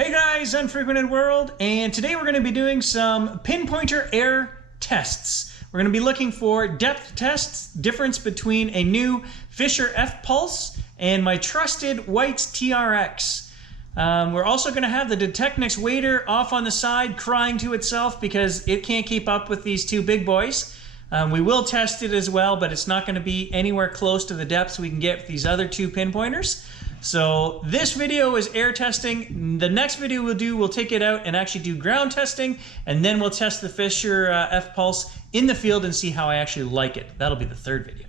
Hey guys, Unfrequented World, and today we're going to be doing some pinpointer air tests. We're going to be looking for depth tests, difference between a new Fisher F-Pulse and my trusted White's TRX. We're also going to have the Detechnix wader off on the side crying to itself because it can't keep up with these two big boys. We will test it as well, but it's not going to be anywhere close to the depths we can get with these other two pinpointers. So this video is air testing. The next video we'll take it out and actually do ground testing, and then we'll test the Fisher F-Pulse in the field and see how I actually like it. That'll be the third video.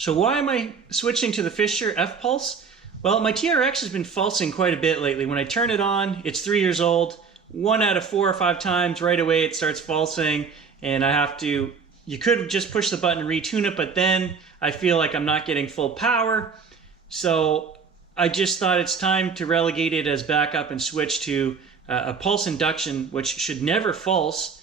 So why am I switching to the Fisher F-Pulse? Well, my TRX has been falsing quite a bit lately. When I turn it on, it's 3 years old. 1 out of 4 or 5 times right away it starts falsing, and I have to, you could just push the button and retune it, but then I feel like I'm not getting full power. So I just thought it's time to relegate it as backup and switch to a pulse induction, which should never false.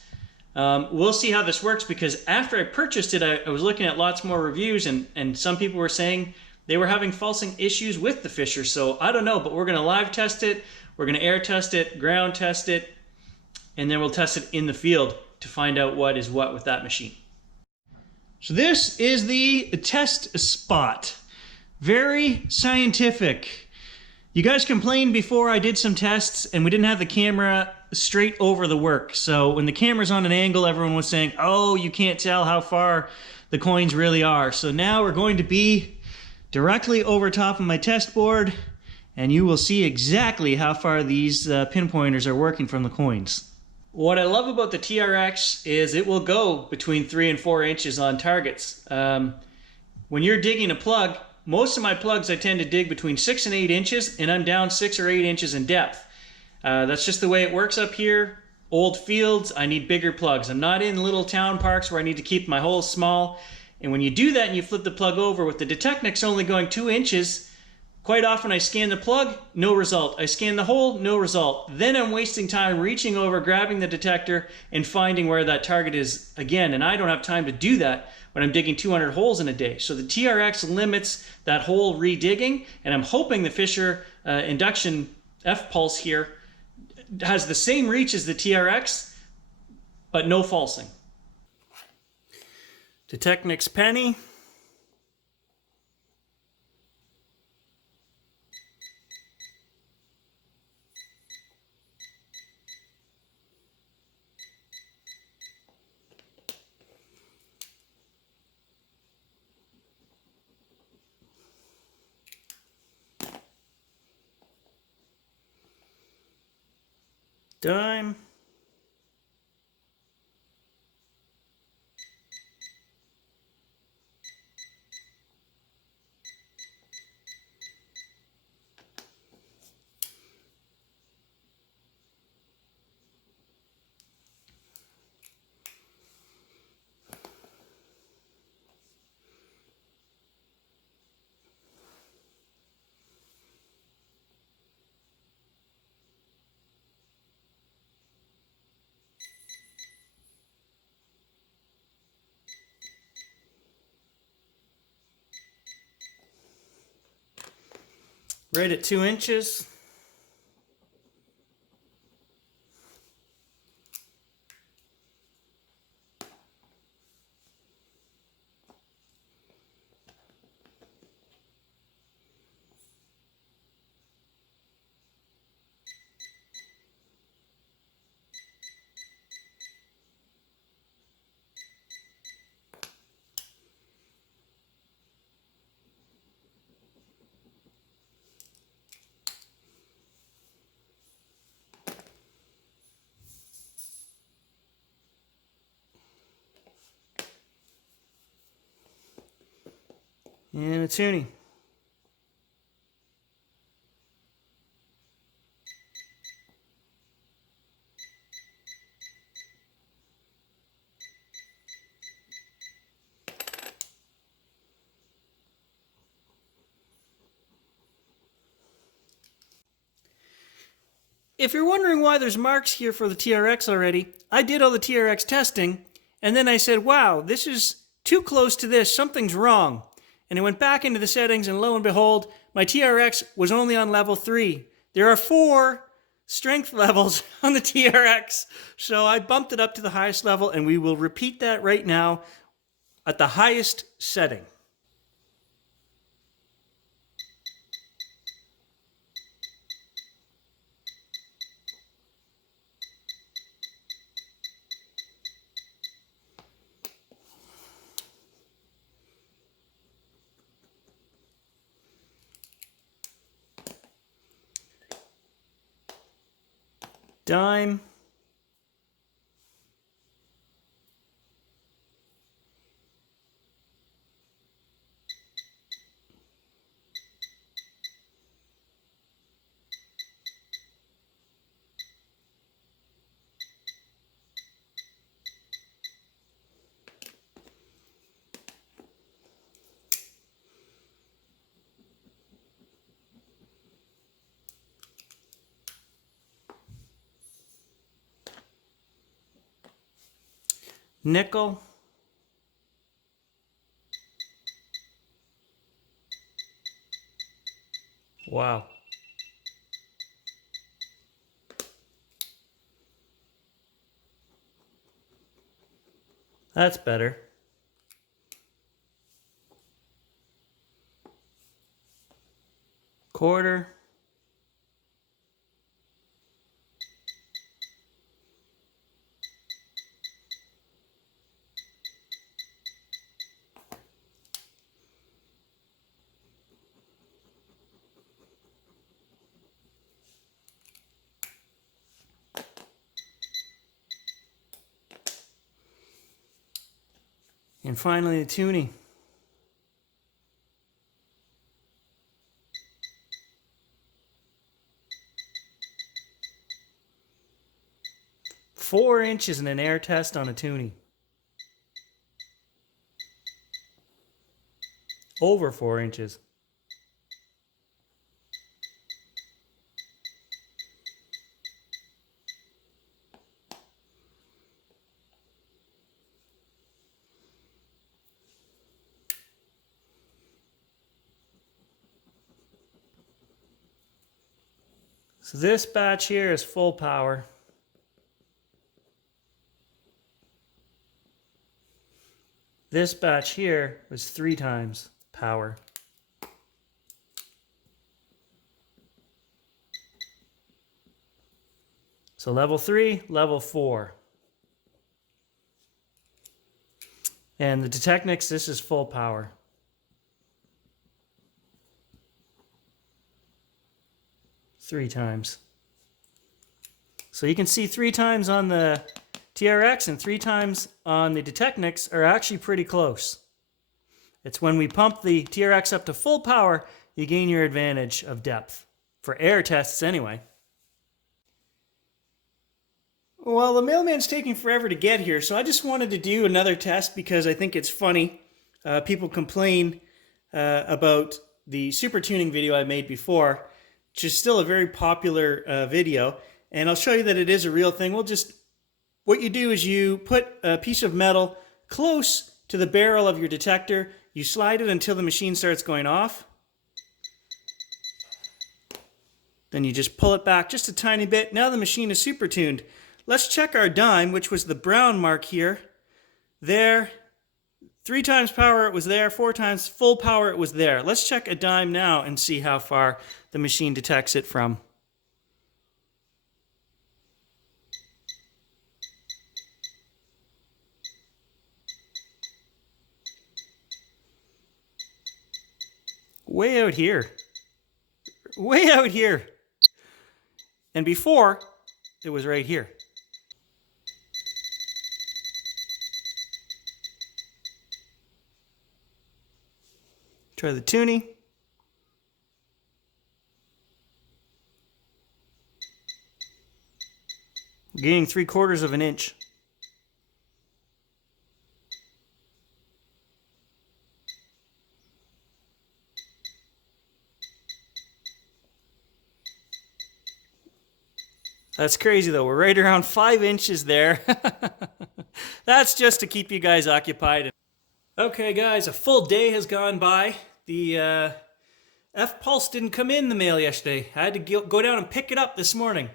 We'll see how this works, because after I purchased it, I was looking at lots more reviews, and some people were saying they were having falsing issues with the Fisher. So I don't know, but we're going to live test it, we're going to air test it, ground test it, and then we'll test it in the field to find out what is what with that machine. So this is the test spot. Very scientific. You guys complained before I did some tests and we didn't have the camera straight over the work. So when the camera's on an angle, everyone was saying, oh, you can't tell how far the coins really are. So now we're going to be directly over top of my test board, and you will see exactly how far these pinpointers are working from the coins. What I love about the TRX is it will go between 3 and 4 inches on targets. When you're digging a plug, most of my plugs I tend to dig between 6 and 8 inches, and I'm down 6 or 8 inches in depth. That's just the way it works up here. Old fields, I need bigger plugs. I'm not in little town parks where I need to keep my holes small. And when you do that and you flip the plug over with the Detechnix only going 2 inches, quite often I scan the plug, no result. I scan the hole, no result. Then I'm wasting time reaching over, grabbing the detector, and finding where that target is again. And I don't have time to do that when I'm digging 200 holes in a day. So the TRX limits that hole redigging, and I'm hoping the Fisher induction F-Pulse here has the same reach as the TRX, but no falsing. Detechnix penny. Dime. Right at 2 inches. And a tuning. If you're wondering why there's marks here for the TRX already, I did all the TRX testing, and then I said, wow, this is too close to this, something's wrong. And I went back into the settings, and lo and behold, my TRX was only on level 3. There are 4 strength levels on the TRX, so I bumped it up to the highest level, and we will repeat that right now at the highest setting. Dime. Nickel. Wow. That's better. Quarter. And finally the tuning. Four inches in an air test on a tuning. Over 4 inches. So this batch here is full power. This batch here was 3 times power. So level 3, level 4. And the Detechnix, this is full power. Three times. So you can see 3 times on the TRX and 3 times on the Detechnix are actually pretty close. It's when we pump the TRX up to full power, you gain your advantage of depth. For air tests anyway. Well, the mailman's taking forever to get here, so I just wanted to do another test because I think it's funny. People complain about the super tuning video I made before, which is still a very popular video. And I'll show you that it is a real thing. What you do is you put a piece of metal close to the barrel of your detector. You slide it until the machine starts going off. Then you just pull it back just a tiny bit. Now the machine is super tuned. Let's check our dime, which was the brown mark here. There. 3 times power it was there, 4 times full power it was there. Let's check a dime now and see how far the machine detects it from. Way out here. Way out here. And before, it was right here. Try the tuning. Gaining 3/4 of an inch. That's crazy though. We're right around 5 inches there. That's just to keep you guys occupied. Okay guys, a full day has gone by. The F-Pulse didn't come in the mail yesterday. I had to go down and pick it up this morning.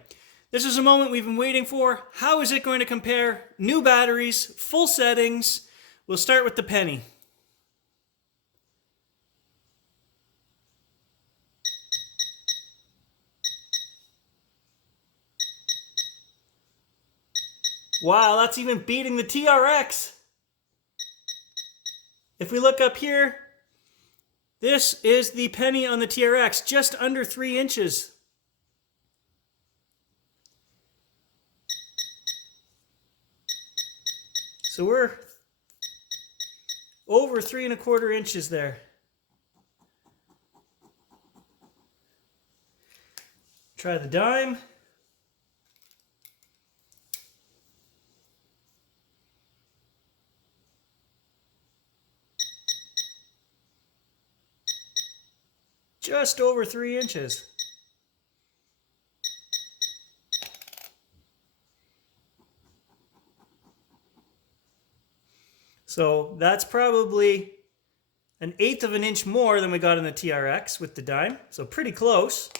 This is a moment we've been waiting for. How is it going to compare? New batteries, full settings. We'll start with the Penny. Wow, that's even beating the TRX. If we look up here, this is the Penny on the TRX, just under 3 inches. So we're over 3¼ inches there. Try the dime. Just over 3 inches. So that's probably 1/8 of an inch more than we got in the TRX with the dime. So pretty close.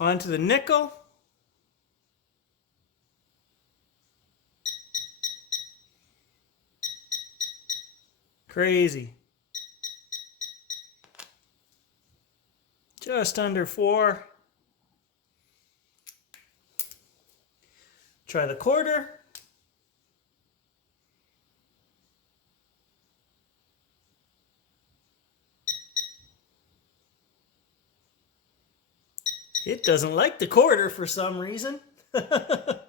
On to the nickel. Crazy. Just under 4. Try the quarter. It doesn't like the quarter for some reason. Well,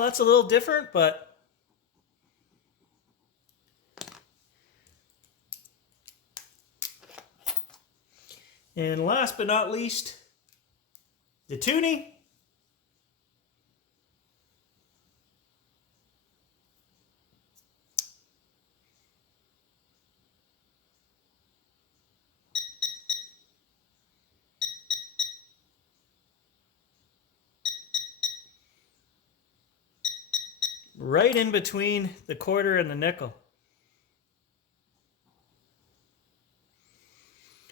that's a little different, but and last but not least, the Toonie. Right in between the quarter and the nickel.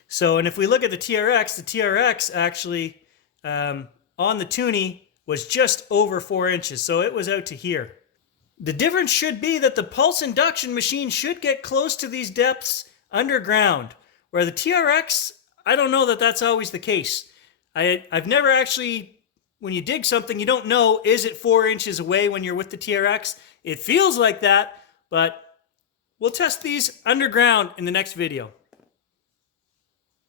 So, and if we look at the TRX actually on the Toonie was just over 4 inches. So it was out to here. The difference should be that the pulse induction machine should get close to these depths underground, where the TRX, I don't know that that's always the case. I've never actually, when you dig something, you don't know, is it 4 inches away when you're with the TRX? It feels like that, but we'll test these underground in the next video.